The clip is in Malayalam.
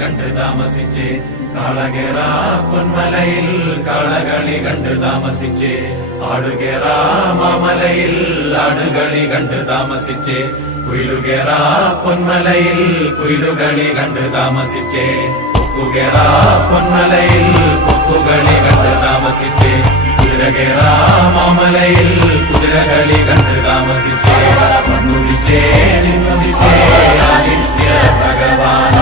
കണ്ട് താമസിച്ചേ കാളകേറ പൊന്മലയിൽ കാളകളി കണ്ട് താമസിച്ചേ ആടുകേറ മാമലയിൽ ആടുകളി കണ്ട് താമസിച്ചേ കുയിലുകേറ പൊന്മലയിൽ കുയിലുകളി കണ്ട് താമസിച്ചേ കൊക്കുകേറ പൊന്മലയിൽ കൊക്കുകളി കണ്ട് താമസിച്ചേ കുതിരകേറ മാമലയിൽ കുതിരകളി കണ്ട് താമസിച്ചേ നിന്നുദിച്ചേ ആദിത്യ ഭഗവാൻ